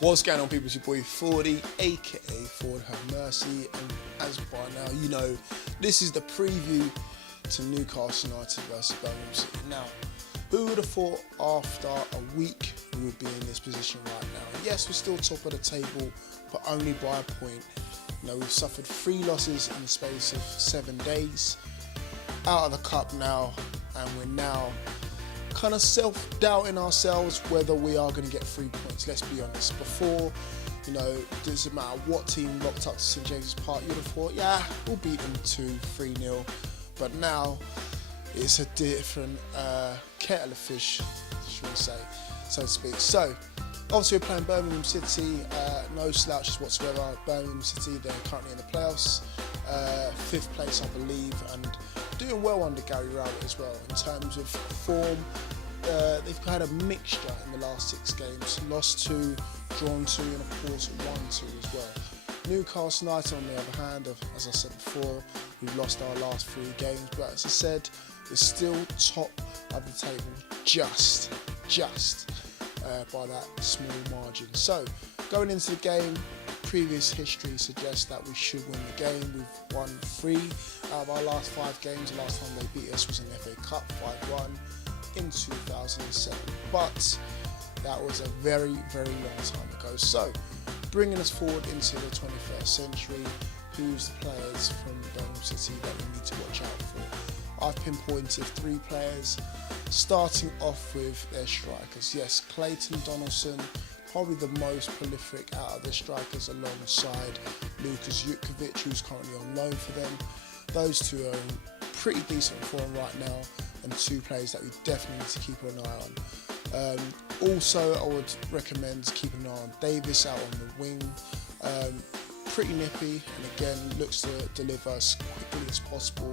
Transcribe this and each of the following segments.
What's going on, people? It's your boy Forde, aka Forde Have Mercy, and as by now you know, this is the preview to Newcastle United versus Birmingham City. Now, who would have thought after a week we would be in this position right now? Yes, we're still top of the table, but only by a point. You know, we've suffered 3 losses in the space of 7 days, out of the cup now, and we're now kind of self-doubting ourselves whether we are going to get 3 points. Let's be honest. Before, you know, it doesn't matter what team rocked up to St James's Park, you'd have thought, yeah, we'll beat them 2-3-0. But now it's a different kettle of fish, should we say, so to speak. So obviously we're playing Birmingham City, no slouches whatsoever. Birmingham City, they're currently in the playoffs, 5th place I believe, and doing well under Gary Rowett as well in terms of form. They've had a mixture in the last 6 games, lost 2, drawn 2, and of course won 2 as well. Newcastle United, on the other hand, as I said before, we've lost our last 3 games, but as I said, we're still top of the table, just by that small margin. So going into the game, previous history suggests that we should win the game. We've won 3 out of our last 5 games. The last time they beat us was in the FA Cup 5-1 in 2007, but that was a very long time ago. So bringing us forward into the 21st century, who's the players from Birmingham City that we need to watch out for? I've pinpointed 3 players, starting off with their strikers. Yes, Clayton Donaldson, probably the most prolific out of the strikers, alongside Lucas Jutkovic, who's currently on loan for them. Those 2 are in pretty decent form right now, and 2 players that we definitely need to keep an eye on. Also, I would recommend keeping an eye on Davis out on the wing. Pretty nippy, and again looks to deliver as quickly as possible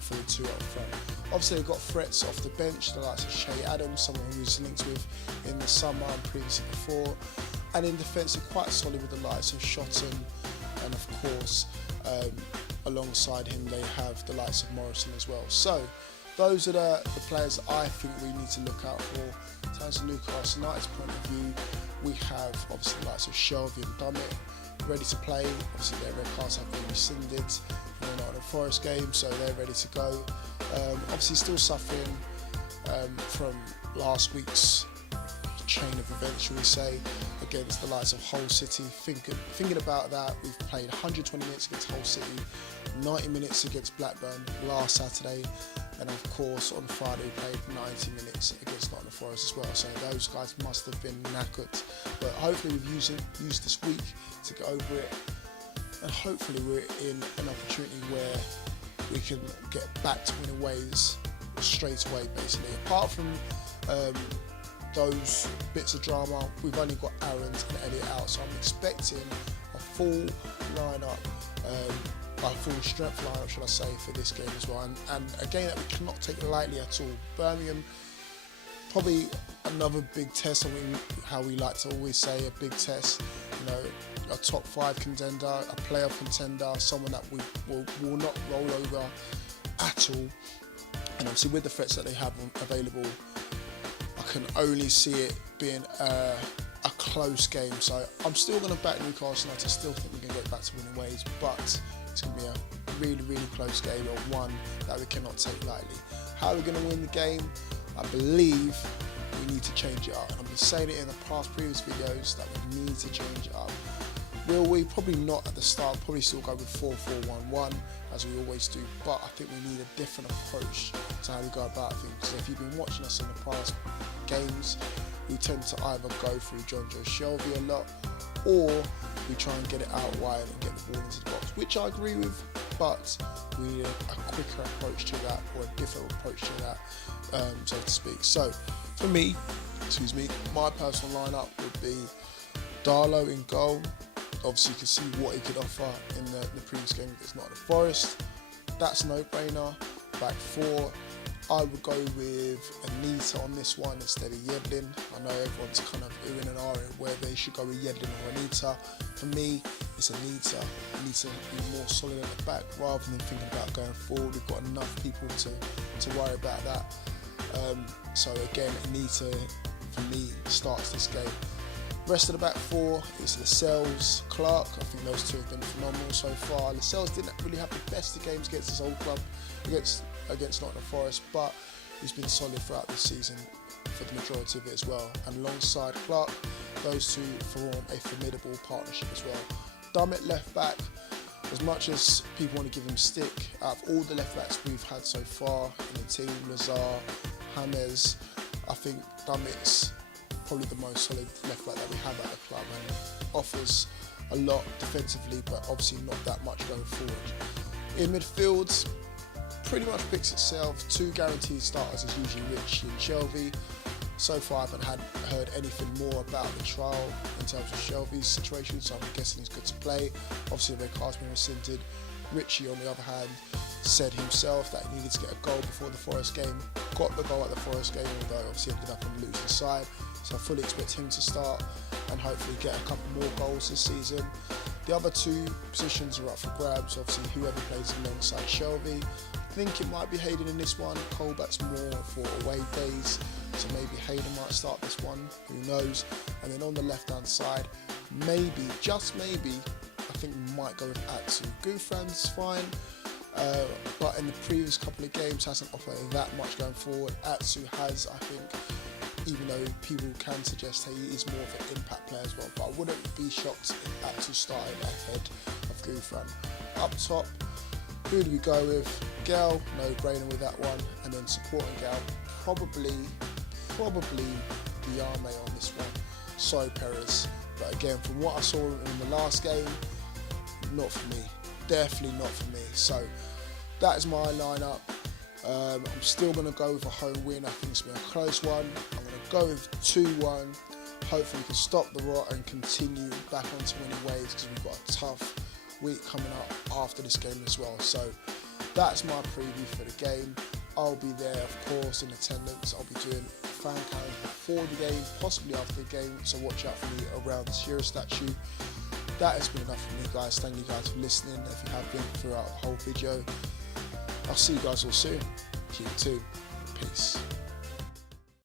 for the 2 up front. Obviously, they've got threats off the bench, the likes of Shay Adams, someone who was linked with in the summer and previously before. And in defence, they're quite solid with the likes of Shotton, and of course, alongside him, they have the likes of Morrison as well. So those are the players I think we need to look out for. In terms of Newcastle United's point of view, we have obviously the likes of Shelby and Dummett ready to play. Obviously their red cards have been rescinded from the Nottingham Forest game, so they're ready to go. Obviously still suffering from last week's chain of events, shall we say, against the likes of Hull City. Thinking about that, we've played 120 minutes against Hull City, 90 minutes against Blackburn last Saturday, and of course on Friday we played 90 minutes against Nottingham Forest as well. So those guys must have been knackered, but hopefully we've used this week to get over it, and hopefully we're in an opportunity where we can get back to winning ways straight away, basically. Apart from those bits of drama, we've only got Aarons and Elliott out, so I'm expecting a full lineup, a full strength lineup, should I say, for this game as well. And a game that we cannot take lightly at all. Birmingham, probably another big test, how we like to always say, a big test. You know, a top 5 contender, a playoff contender, someone that we will not roll over at all. And obviously with the threats that they have available, I can only see it being a close game. So I'm still going to back Newcastle United. I still think we can get back to winning ways, but it's going to be a really close game, or one that we cannot take lightly. How are we going to win the game? I believe we need to change it up, and I've been saying it in the previous videos that we need to change it up. Will we? Probably not at the start, probably still go with 4-4-1-1 as we always do, but I think we need a different approach to how we go about things. So if you've been watching us in the past games, we tend to either go through John Joe Shelby a lot, or we try and get it out wide and get the ball into the box, which I agree with, but we need a quicker approach to that, or a different approach to that, so to speak. So for me, my personal lineup would be Darlow in goal. Obviously you can see what he could offer in the previous game against Nottingham Forest. That's a no-brainer. Back 4, I would go with Anita on this one instead of Yedlin. I know everyone's kind of oohing and ahhing where they should go with Yedlin or Anita. For me, it's Anita. Anita would be more solid at the back rather than thinking about going forward. We've got enough people to worry about that. So again, Anita for me starts this game. Rest of the back four is Lascelles, Clark. I think those two have been phenomenal so far. Lascelles didn't really have the best of games against his old club, against Nottingham Forest, but he's been solid throughout the season for the majority of it as well. And alongside Clark, those two form a formidable partnership as well. Dummett left back, as much as people want to give him stick, out of all the left backs we've had so far in the team, Lazar, James, I think Dummett's probably the most solid left back that we have at the club and offers a lot defensively, but obviously not that much going forward. In midfield, pretty much picks itself. Two guaranteed starters is usually Richie and Shelby. So far I haven't heard anything more about the trial in terms of Shelby's situation, so I'm guessing he's good to play. Obviously the red card's been rescinded. Richie, on the other hand, said himself that he needed to get a goal before the Forest game. Got the goal at the Forest game, although obviously ended up on the losing side. So I fully expect him to start and hopefully get a couple more goals this season. The other two positions are up for grabs, obviously whoever plays alongside Shelby. I think it might be Hayden in this one. Colback's more for away days, so maybe Hayden might start this one, who knows. And then on the left hand side, maybe, just maybe, I think we might go with Atsu. Gouffran's fine, but in the previous couple of games hasn't offered that much going forward. Atsu has, I think, even though people can suggest he is more of an impact player as well, but I wouldn't be shocked if Atsu started ahead of Gouffran. Up top, who do we go with? Gal, no brainer with that one, and then supporting Gal, probably Diame on this one. So Perez, but again, from what I saw in the last game, not for me, definitely not for me. So that is my lineup. I'm still going to go with a home win. I think it's been a close one. I'm going to go with 2-1. Hopefully we can stop the rot and continue back onto winning ways, because we've got a tough week coming up after this game as well. So that's my preview for the game. I'll be there, of course, in attendance. I'll be doing a fan count before the game, possibly after the game, so watch out for me around the Shearer statue. That has been enough for me, guys. Thank you guys for listening, if you have been throughout the whole video. I'll see you guys all soon. Q2. Peace.